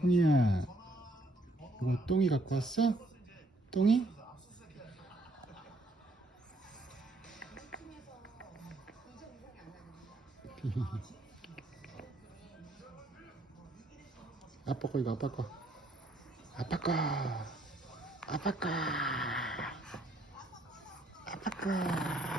똥이야, 이거 똥이 갖고 왔어? 똥이? 아빠 거 이거 아빠 거. 아빠 거. 아빠 거. 아빠 거.